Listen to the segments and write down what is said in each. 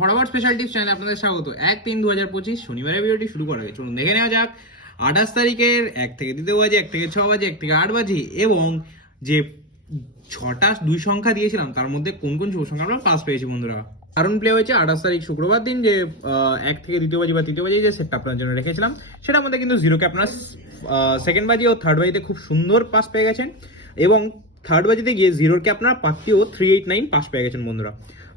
Forward special tips চ্যানেলে আপনাদের স্বাগত। 1-3-2025 শনিবারের ভিডিওটি শুরু করা হয়েছে। চলুন দেখে নেওয়া যাক 28 তারিখের 1 থেকে 2 বাজে, 1 থেকে 6 বাজে, 1 থেকে 8 বাজে এবং যে 6টা 2 সংখ্যা দিয়েছিলাম তার মধ্যে কোন কোন শুভ সংখ্যা আমরা পাস পেয়েছি বন্ধুরা। কারণ প্লে হয়েছে 28 তারিখ শুক্রবার দিন, যে 1 থেকে 2 বাজে বা 3 বাজে যে সেটটা আপনার জন্য রেখেছিলাম সেটার মধ্যে কিন্তু জিরোকে আপনার সেকেন্ড বাজি ও থার্ড বাজিতে খুব সুন্দর পাস পেয়ে গেছেন এবং থার্ড বাজিতে গিয়ে জিরোকে আপনারা পাত্তি ও 389 পাস পেয়ে গেছেন বন্ধুরা।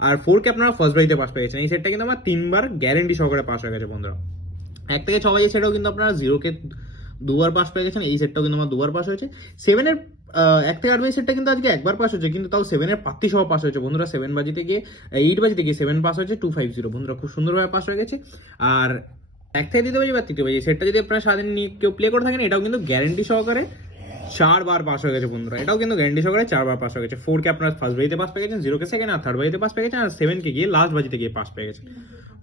আর 4কে আপনারা ফার্স্ট বাজিতে পাস পেয়ে গেছেন। এই সেটটা কিন্তু আমার 3বার গ্যারেন্টি সহকারে পাস হয়ে গেছে বন্ধুরা। 1 থেকে 6 বাজে সেটাও কিন্তু আপনারা জিরোকে 2বার পাস পেয়ে গেছেন। এই সেটটাও কিন্তু আমার 2বার পাস হয়েছে। 7-এর 1 থেকে 8 বাজে সেটটা কিন্তু আজকে একবার পাস হয়েছে, কিন্তু তাও 7-এর পাত্তি সহ পাস হয়েছে বন্ধুরা। 7 বাজিতে গিয়ে 8 বাজিতে গিয়ে 7 পাস হয়েছে 250 বন্ধুরা, খুব সুন্দরভাবে পাস হয়ে গেছে। আর 1 থেকে 2 বাজে বা 3 বাজে সেটটা যদি আপনারা সারাদিন নিয়ে কেউ প্লে করে থাকেন, এটাও কিন্তু গ্যারেন্টি সহকারে 4বার পাস হয়ে গেছে বন্ধুরা। এটাও কিন্তু গ্যারেন্টি সহকারে 4বার পাস হয়ে গেছে। 4কে আপনার ফার্স্ট বাজিতে পাস পেয়ে গেছেন, 0কে সেকেন্ড আর থার্ড বাজিতে পাস পেয়ে গেছেন, আর 7কে গিয়ে লাস্ট বাজিতে গিয়ে পাস পেয়ে গেছেন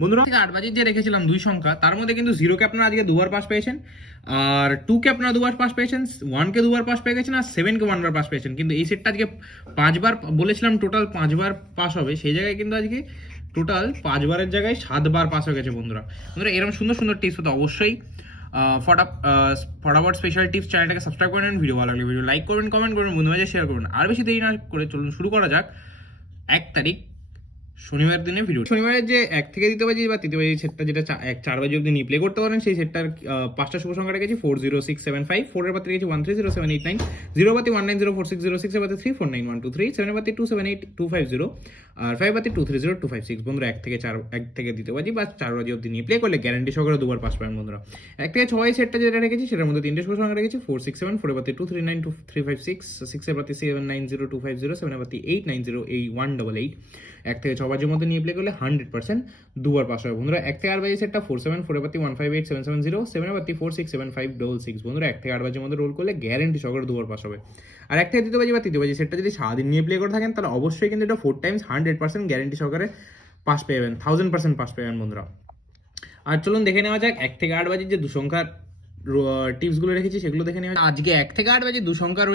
বন্ধুরা। 8 বাজির যে রেখেছিলাম 2 সংখ্যা, তার মধ্যে কিন্তু 0কে আপনারা আজকে 2বার পাস পেয়েছেন, আর 2কে আপনারা 2বার পাস পেয়েছেন, 1কে 2বার পাস পেয়ে গেছেন, আর 7কে 1বার পাস পেয়েছেন। কিন্তু এই সেটটা আজকে 5বার বলেছিলাম, টোটাল 5বার পাস হবে, সেই জায়গায় কিন্তু আজকে টোটাল 5বারের জায়গায় 7বার পাস হয়ে গেছে বন্ধুরা। বন্ধুরা এরকম সুন্দর সুন্দর টিপস হতো অবশ্যই ফটাফট স্পেশাল টিপস চ্যানেলটাকে সাবস্ক্রাইব করে নেন। ভিডিও ভালো লাগলে ভিডিও লাইক করবেন, কমেন্ট করবেন, বন্ধু মাঝে শেয়ার করবেন। আর বেশি দেরি না করে চলুন শুরু করা যাক 1 তারিখ শনিবার দিনে ভিডিও। শনিবারের যে 1 থেকে 2 বাজে বা 3 বাজে সেটটা, যেটা 4 বাজে অব্দি নিয়ে প্লে করতে পারেন, সেই সেটটার 5টা শুভ সংখ্যা রেখেছি 40675, 4 এর পাতে রেখেছি 130789, 0 পাতি 190460, 6 এর পাতে 349123, 7 এর পাতে 278250, আর 5 পাতি 230256 বন্ধুরা। 1 থেকে 2 বাজে বা 4 বাজে অব্দি নিয়ে প্লে করলে গ্যারান্টি সহকারে 2বার পাস পাবেন বন্ধুরা। 1 থেকে 6 সেটটা যেটা রেখেছি সেটার মধ্যে 3টে শুভ সংখ্যা রেখেছি 467, 4 এর পাতে 239236, 6 এর পাতে 790250, 7 এর পাতে 890888। 1 থেকে 6 বাজের মধ্যে নিয়ে প্লে করলে 100% 2বার পাস হবে বন্ধুরা। 1 থেকে 8 বাজে সেটটা 47, 4 এর পাতে 158770, 7 এর পাতে 467566 বন্ধুরা। 1 থেকে 8 বাজের মধ্যে রোল করলে গ্যারান্টি সহকারে 2বার পাস হবে। আর 1 থেকে 2 বাজে বা 3 বাজে সেটটা যদি সারাদিন নিয়ে প্লে করে থাকেন, তাহলে অবশ্যই কিন্তু এটা 4 টাইমস 100% গ্যারান্টি সহকারে পাস পেয়ে যাবেন, 1000% পাস পেয়ে যাবেন বন্ধুরা। আর চলুন দেখে নেওয়া যাক 1 থেকে 8 বাজে যে 2 সংখ্যার টিপসগুলো রেখেছি সেগুলো দেখে নেওয়া। আজকে 1 থেকে 8 বাজে 2 সংখ্যা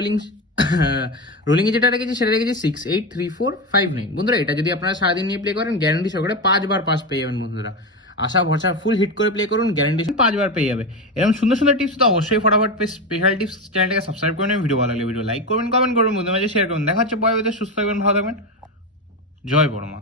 রোলিং যেটা রেখেছি সেটা রেখেছি 683459 বন্ধুরা। এটা যদি আপনারা সারাদিন নিয়ে প্লে করেন, গ্যারান্টি সহকারে 5বার পাস পেয়ে যাবেন বন্ধুরা। আশা ভরসা ফুল হিট করে প্লে করুন, গ্যারান্টি 5বার পেয়ে যাবে। এরকম সুন্দর সুন্দর টিপস তো অবশ্যই ফটাফট স্পেশাল টিপস চ্যানেলটাকে সাবস্ক্রাইব করে নেবেন। ভিডিও ভালো লাগলে ভিডিও লাইক করবেন, কমেন্ট করবেন, বন্ধুদের মাঝে শেয়ার করুন। দেখা হচ্ছে পরে সুস্থ থাকবেন, ভালো থাকবেন। জয় বড়মা।